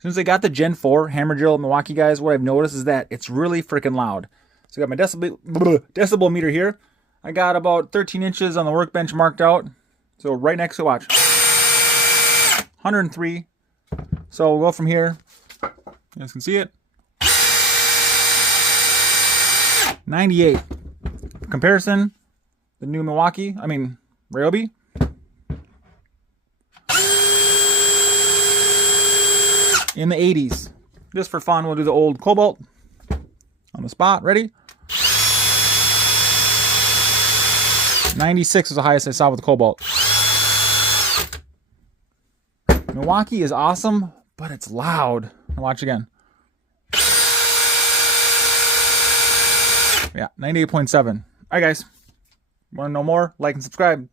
Since I got the Gen 4 hammer drill at Milwaukee, guys, what I've noticed is that it's really freaking loud. So I got my decibel meter here. I got about 13 inches on the workbench marked out. So right next to it, watch. 103. So we'll go from here. You guys can see it. 98. Comparison, the new Milwaukee, Ryobi. In the 80s. Just for fun, we'll do the old Cobalt on the spot. Ready? 96 is the highest I saw with the Cobalt. Milwaukee is awesome, but it's loud. Watch again. Yeah, 98.7. All right, guys. Want to know more? Like and subscribe.